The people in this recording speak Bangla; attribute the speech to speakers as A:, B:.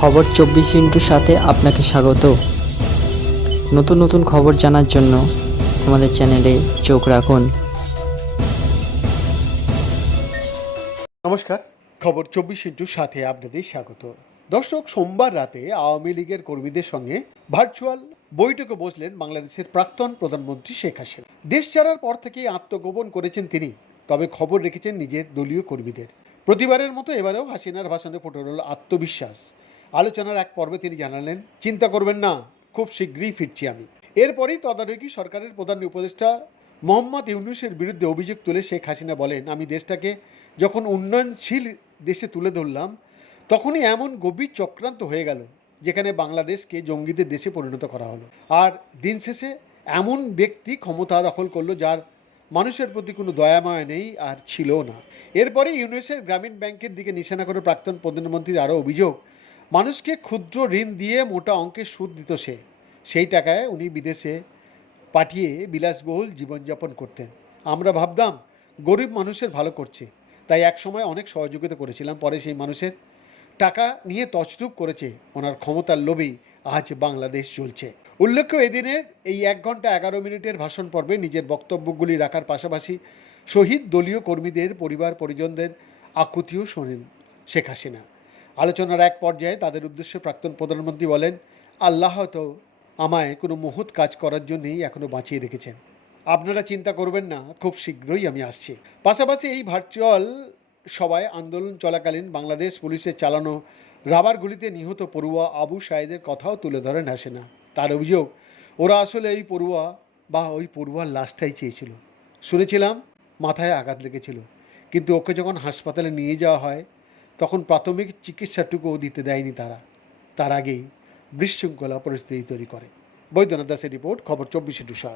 A: খবর চব্বিশ ইন্টুর সাথে আপনাকে স্বাগত। নতুন নতুন খবর জানার জন্য আমাদের চ্যানেলে চোখ রাখুন।
B: নমস্কার, খবর চব্বিশ ইন্টুর সাথে আপনাদের স্বাগত। দর্শক, সোমবার রাতে আওয়ামী লীগের কর্মীদের সঙ্গে ভার্চুয়াল বৈঠকে বসলেন বাংলাদেশের প্রাক্তন প্রধানমন্ত্রী শেখ হাসিনা। দেশ ছাড়ার পর থেকেই আত্মগোপন করেছেন তিনি, তবে খবর রেখেছেন নিজের দলীয় কর্মীদের। প্রতিবারের মতো এবারেও হাসিনার ভাষণে ফুটে রল আত্মবিশ্বাস। আলোচনার এক পর্বে তিনি জানালেন, চিন্তা করবেন না, খুব শীঘ্রই ফিরছি আমি। এরপরই তদারকি সরকারের প্রধান উপদেষ্টা মোহাম্মদ ইউনুসের বিরুদ্ধে অভিযোগ তুলে শেখ হাসিনা বলেন, আমি দেশটাকে যখন উন্নয়নশীল দেশে তুলে ধরলাম, তখনই এমন গভীর চক্রান্ত হয়ে গেল, যেখানে বাংলাদেশকে জঙ্গিদের দেশে পরিণত করা হলো। আর দিন শেষে এমন ব্যক্তি ক্ষমতা দখল করল যার মানুষের প্রতি কোনো দয়াময় নেই আর ছিল না। এরপরে ইউনিসের গ্রামীণ ব্যাংকের দিকে নিশানা করে প্রাক্তন প্রধানমন্ত্রীর আরও অভিযোগ মানুষকে ক্ষুদ্র ঋণ দিয়ে মোটা অঙ্কের সুদ দিত সে। সেই টাকায় উনি বিদেশে পাঠিয়ে বিলাসবহুল জীবনযাপন করতেন। আমরা ভাবতাম, গরিব মানুষের ভালো করছে। তাই এক সময় অনেক সহযোগিতা করেছিলাম। পরে সেই মানুষের টাকা নিয়ে তছরূপ করেছে। ওনার ক্ষমতার লোভেই আজ বাংলাদেশ চলছে উল্লেখ্য এদিনের এই এক ঘণ্টা এগারো মিনিটের ভাষণ পর্বে নিজের বক্তব্যগুলি রাখার পাশাপাশি শহীদ দলীয় কর্মীদের পরিবার পরিজনদের আকুতিও শোনেন শেখ হাসিনা। আলোচনার এক পর্যায়ে তাদের উদ্দেশ্যে প্রাক্তন প্রধানমন্ত্রী বলেন, আল্লাহ তো আমায় কোনো মহৎ কাজ করার জন্যই এখনও বাঁচিয়ে রেখেছেন। আপনারা চিন্তা করবেন না, খুব শীঘ্রই আমি আসছি। পাশাপাশি এই ভার্চুয়াল সবাই আন্দোলন চলাকালীন বাংলাদেশ পুলিশের চালানো রাবার গুলিতে নিহত পড়ুয়া আবু সাহেদের কথাও তুলে ধরেন হাসিনা। তার অভিযোগ, ওরা আসলে এই পড়ুয়া বা ওই পড়ুয়ার লাশটাই চেয়েছিল। শুনেছিলাম, মাথায় আঘাত লেগেছিল। কিন্তু ওকে যখন হাসপাতালে নিয়ে যাওয়া হয় তখন প্রাথমিক চিকিৎসাটুকুও দিতে দেয়নি তারা। তার আগেই বিশৃঙ্খলা পরিস্থিতি তৈরি করে। বৈদ্যনাথ দাসের রিপোর্ট, খবর চব্বিশে সাত